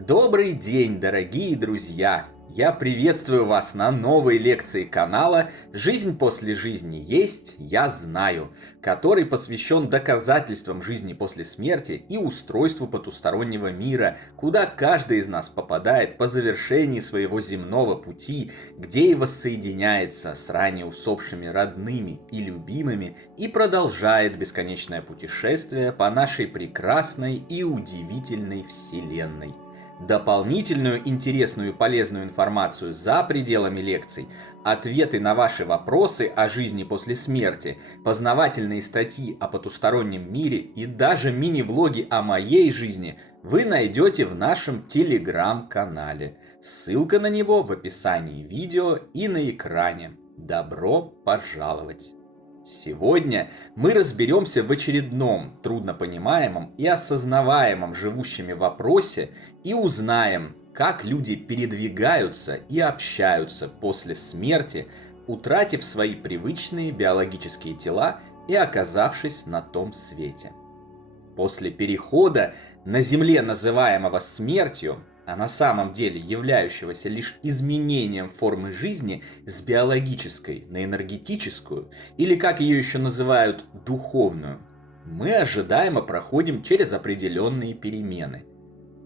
Добрый день, дорогие друзья! Я приветствую вас на новой лекции канала «Жизнь после жизни есть, я знаю», который посвящен доказательствам жизни после смерти и устройству потустороннего мира, куда каждый из нас попадает по завершении своего земного пути, где и воссоединяется с ранее усопшими родными и любимыми и продолжает бесконечное путешествие по нашей прекрасной и удивительной Вселенной. Дополнительную интересную и полезную информацию за пределами лекций, ответы на ваши вопросы о жизни после смерти, познавательные статьи о потустороннем мире и даже мини-влоги о моей жизни вы найдете в нашем телеграм-канале. Ссылка на него в описании видео и на экране. Добро пожаловать! Сегодня мы разберемся в очередном труднопонимаемом и осознаваемом живущими вопросе и узнаем, как люди передвигаются и общаются после смерти, утратив свои привычные биологические тела и оказавшись на том свете. После перехода на Земле, называемого смертью, а на самом деле являющегося лишь изменением формы жизни с биологической на энергетическую, или как ее еще называют, духовную, мы ожидаемо проходим через определенные перемены.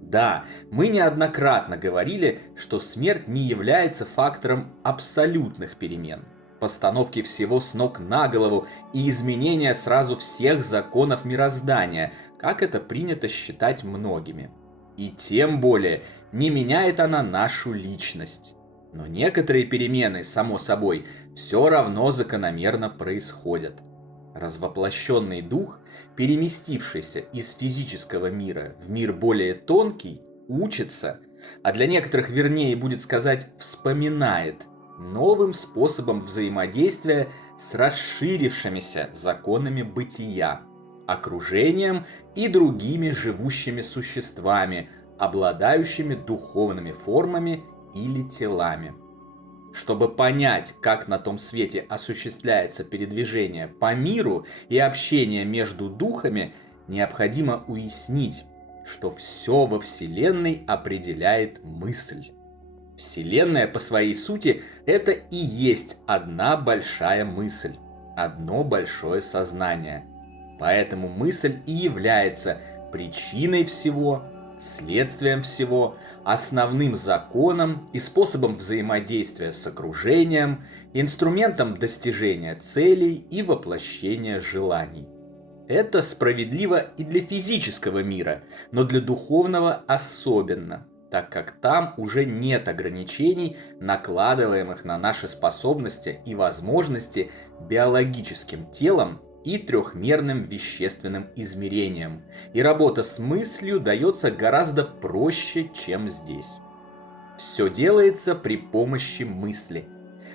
Да, мы неоднократно говорили, что смерть не является фактором абсолютных перемен, постановки всего с ног на голову и изменения сразу всех законов мироздания, как это принято считать многими. И тем более не меняет она нашу личность. Но некоторые перемены, само собой, все равно закономерно происходят. Развоплощенный дух, переместившийся из физического мира в мир более тонкий, учится, а для некоторых вернее будет сказать вспоминает, новым способом взаимодействия с расширившимися законами бытия, окружением и другими живущими существами, обладающими духовными формами или телами. Чтобы понять, как на том свете осуществляется передвижение по миру и общение между духами, необходимо уяснить, что все во Вселенной определяет мысль. Вселенная по своей сути это и есть одна большая мысль, одно большое сознание. Поэтому мысль и является причиной всего, следствием всего, основным законом и способом взаимодействия с окружением, инструментом достижения целей и воплощения желаний. Это справедливо и для физического мира, но для духовного особенно, так как там уже нет ограничений, накладываемых на наши способности и возможности биологическим телом и трехмерным вещественным измерением, и работа с мыслью дается гораздо проще, чем здесь. Все делается при помощи мысли.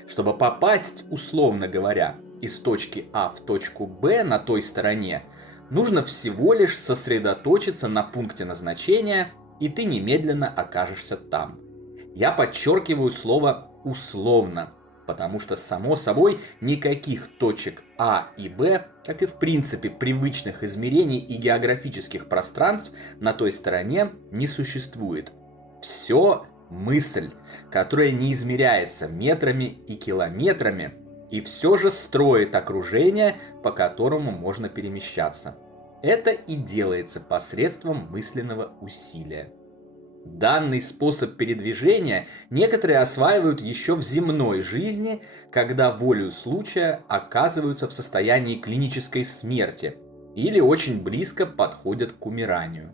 Чтобы попасть, условно говоря, из точки А в точку Б на той стороне, нужно всего лишь сосредоточиться на пункте назначения, и ты немедленно окажешься там. Я подчеркиваю слово «условно», потому что, само собой, никаких точек А и Б, как и в принципе привычных измерений и географических пространств на той стороне не существует. Все мысль, которая не измеряется метрами и километрами, и все же строит окружение, по которому можно перемещаться. Это и делается посредством мысленного усилия. Данный способ передвижения некоторые осваивают еще в земной жизни, когда волею случая оказываются в состоянии клинической смерти или очень близко подходят к умиранию.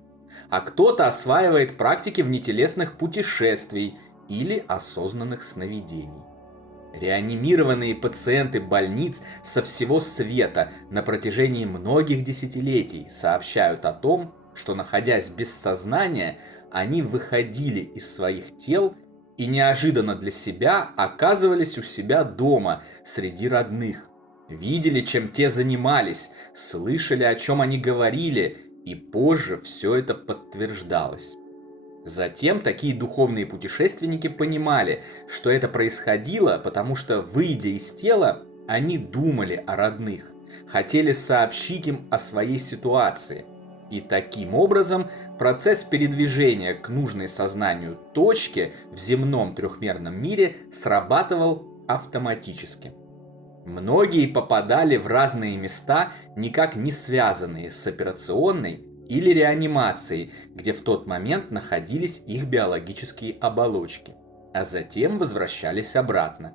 А кто-то осваивает практики внетелесных путешествий или осознанных сновидений. Реанимированные пациенты больниц со всего света на протяжении многих десятилетий сообщают о том, что, находясь без сознания, они выходили из своих тел и неожиданно для себя оказывались у себя дома среди родных. Видели, чем те занимались, слышали, о чем они говорили, и позже все это подтверждалось. Затем такие духовные путешественники понимали, что это происходило, потому что, выйдя из тела, они думали о родных, хотели сообщить им о своей ситуации. И таким образом процесс передвижения к нужной сознанию точке в земном трехмерном мире срабатывал автоматически. Многие попадали в разные места, никак не связанные с операционной или реанимацией, где в тот момент находились их биологические оболочки, а затем возвращались обратно.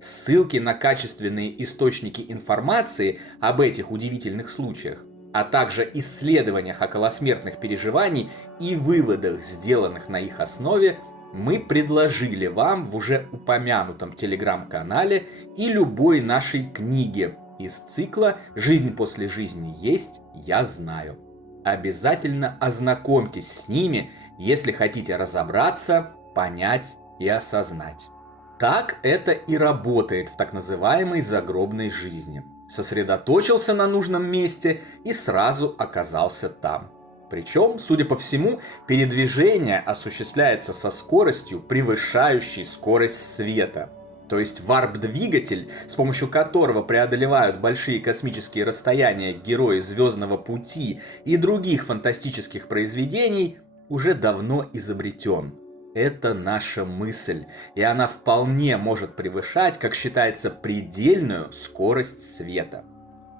Ссылки на качественные источники информации об этих удивительных случаях, а также исследованиях околосмертных переживаний и выводах, сделанных на их основе, мы предложили вам в уже упомянутом телеграм-канале и любой нашей книге из цикла «Жизнь после жизни есть, я знаю». Обязательно ознакомьтесь с ними, если хотите разобраться, понять и осознать. Так это и работает в так называемой загробной жизни. Сосредоточился на нужном месте и сразу оказался там. Причем, судя по всему, передвижение осуществляется со скоростью, превышающей скорость света. То есть варп-двигатель, с помощью которого преодолевают большие космические расстояния герои «Звездного пути» и других фантастических произведений, уже давно изобретен. Это наша мысль, и она вполне может превышать, как считается, предельную скорость света.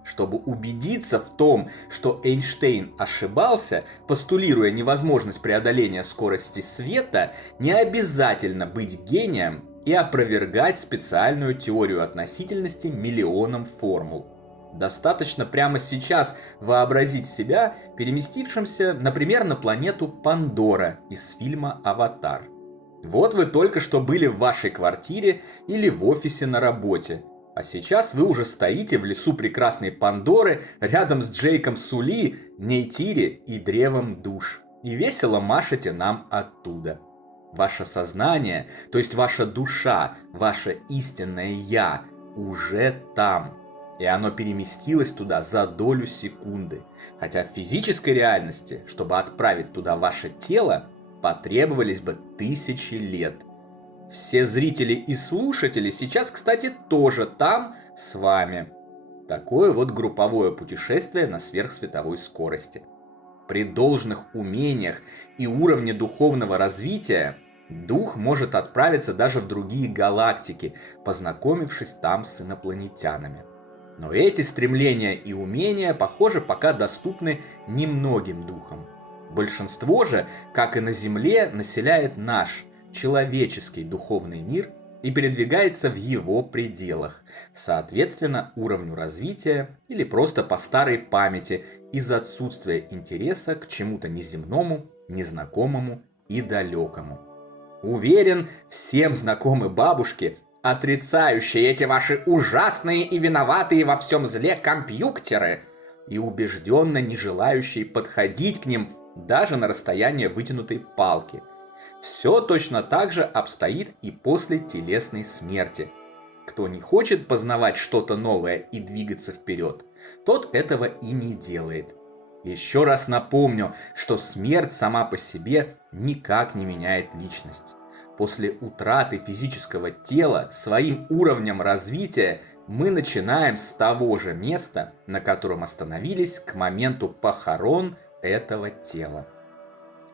Чтобы убедиться в том, что Эйнштейн ошибался, постулируя невозможность преодоления скорости света, не обязательно быть гением и опровергать специальную теорию относительности миллионом формул. Достаточно прямо сейчас вообразить себя переместившимся, например, на планету Пандора из фильма «Аватар». Вот вы только что были в вашей квартире или в офисе на работе, а сейчас вы уже стоите в лесу прекрасной Пандоры рядом с Джейком Сули, Нейтири и древом душ и весело машете нам оттуда. Ваше сознание, то есть ваша душа, ваше истинное «Я» уже там. И оно переместилось туда за долю секунды. Хотя в физической реальности, чтобы отправить туда ваше тело, потребовались бы 1000 лет. Все зрители и слушатели сейчас, кстати, тоже там с вами. Такое вот групповое путешествие на сверхсветовой скорости. При должных умениях и уровне духовного развития дух может отправиться даже в другие галактики, познакомившись там с инопланетянами. Но эти стремления и умения, похоже, пока доступны немногим духам. Большинство же, как и на Земле, населяет наш, человеческий духовный мир и передвигается в его пределах, соответственно уровню развития или просто по старой памяти из-за отсутствия интереса к чему-то неземному, незнакомому и далекому. Уверен, всем знакомы бабушки, отрицающие эти ваши ужасные и виноватые во всем зле компьютеры и убежденно не желающие подходить к ним даже на расстояние вытянутой палки. Все точно так же обстоит и после телесной смерти. Кто не хочет познавать что-то новое и двигаться вперед, тот этого и не делает. Еще раз напомню, что смерть сама по себе никак не меняет личность. После утраты физического тела своим уровнем развития мы начинаем с того же места, на котором остановились к моменту похорон этого тела.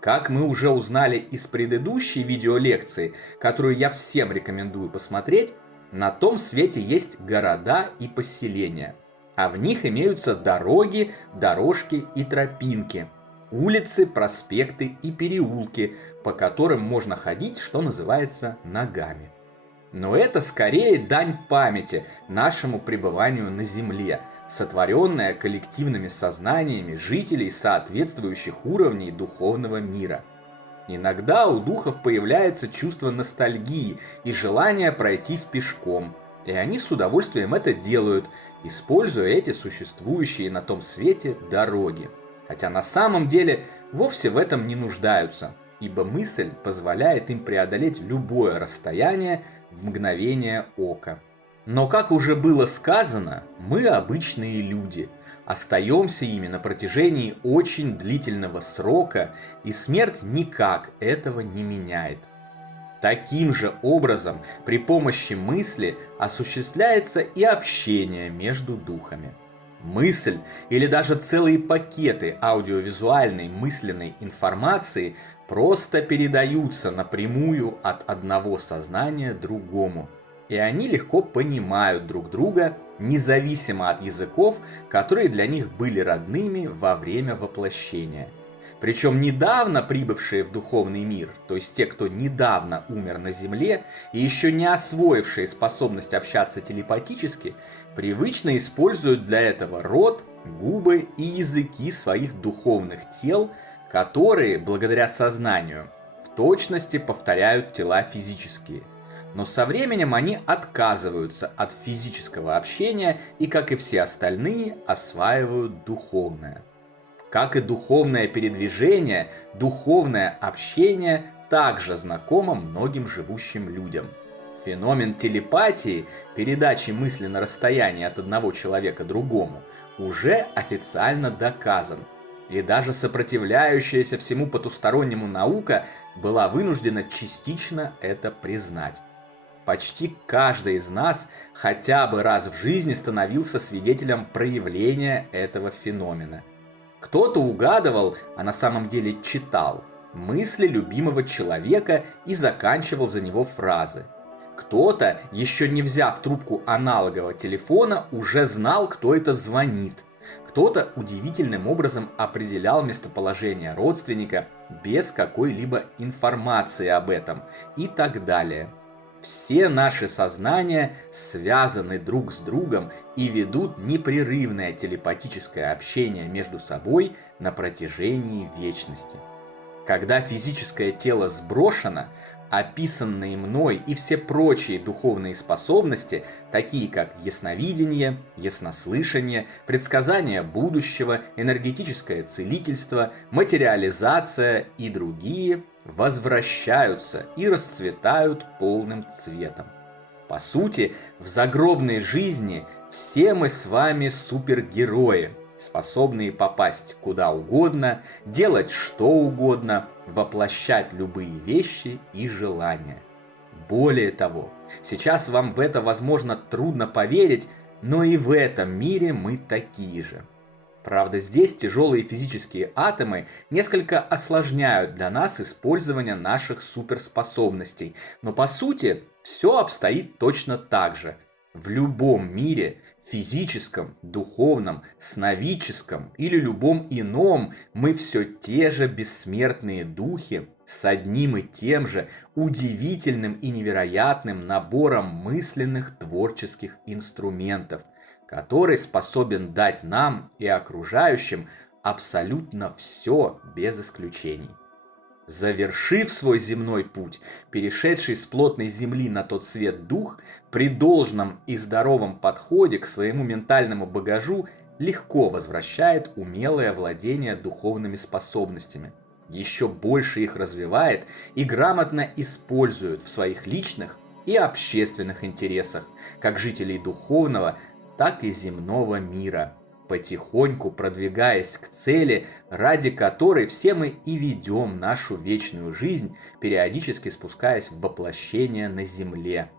Как мы уже узнали из предыдущей видеолекции, которую я всем рекомендую посмотреть, на том свете есть города и поселения, а в них имеются дороги, дорожки и тропинки, улицы, проспекты и переулки, по которым можно ходить, что называется, ногами. Но это скорее дань памяти нашему пребыванию на Земле, сотворенная коллективными сознаниями жителей соответствующих уровней духовного мира. Иногда у духов появляется чувство ностальгии и желание пройтись пешком, и они с удовольствием это делают, используя эти существующие на том свете дороги. Хотя на самом деле вовсе в этом не нуждаются, ибо мысль позволяет им преодолеть любое расстояние в мгновение ока. Но, как уже было сказано, мы обычные люди, остаемся ими на протяжении очень длительного срока, и смерть никак этого не меняет. Таким же образом при помощи мысли осуществляется и общение между духами. Мысль или даже целые пакеты аудиовизуальной мысленной информации просто передаются напрямую от одного сознания другому. И они легко понимают друг друга, независимо от языков, которые для них были родными во время воплощения. Причем недавно прибывшие в духовный мир, то есть те, кто недавно умер на Земле и еще не освоившие способность общаться телепатически, привычно используют для этого рот, губы и языки своих духовных тел, которые, благодаря сознанию, в точности повторяют тела физические. Но со временем они отказываются от физического общения и, как и все остальные, осваивают духовное. Как и духовное передвижение, духовное общение также знакомо многим живущим людям. Феномен телепатии, передачи мысли на расстоянии от одного человека другому, уже официально доказан. И даже сопротивляющаяся всему потустороннему наука была вынуждена частично это признать. Почти каждый из нас хотя бы раз в жизни становился свидетелем проявления этого феномена. Кто-то угадывал, а на самом деле читал, мысли любимого человека и заканчивал за него фразы. Кто-то, еще не взяв трубку аналогового телефона, уже знал, кто это звонит. Кто-то удивительным образом определял местоположение родственника без какой-либо информации об этом и так далее. Все наши сознания связаны друг с другом и ведут непрерывное телепатическое общение между собой на протяжении вечности. Когда физическое тело сброшено, описанные мной и все прочие духовные способности, такие как ясновидение, яснослышание, предсказание будущего, энергетическое целительство, материализация и другие, возвращаются и расцветают полным цветом. По сути, в загробной жизни все мы с вами супергерои, способные попасть куда угодно, делать что угодно, воплощать любые вещи и желания. Более того, сейчас вам в это, возможно, трудно поверить, но и в этом мире мы такие же. Правда, здесь тяжелые физические атомы несколько осложняют для нас использование наших суперспособностей, но по сути все обстоит точно так же. В любом мире, физическом, духовном, сновидческом или любом ином, мы все те же бессмертные духи с одним и тем же удивительным и невероятным набором мысленных творческих инструментов, который способен дать нам и окружающим абсолютно все без исключений. Завершив свой земной путь, перешедший с плотной земли на тот свет дух, при должном и здоровом подходе к своему ментальному багажу легко возвращает умелое владение духовными способностями, еще больше их развивает и грамотно использует в своих личных и общественных интересах, как жителей духовного, так и земного мира, потихоньку продвигаясь к цели, ради которой все мы и ведем нашу вечную жизнь, периодически спускаясь в воплощение на земле.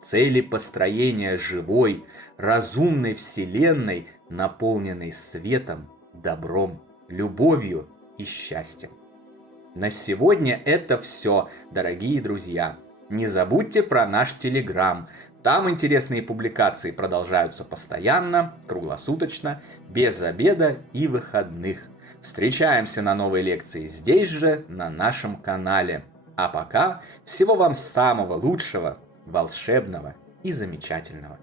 Цели построения живой, разумной вселенной, наполненной светом, добром, любовью и счастьем. На сегодня это все, дорогие друзья. Не забудьте про наш Телеграм. Там интересные публикации продолжаются постоянно, круглосуточно, без обеда и выходных. Встречаемся на новой лекции здесь же, на нашем канале. А пока всего вам самого лучшего, волшебного и замечательного.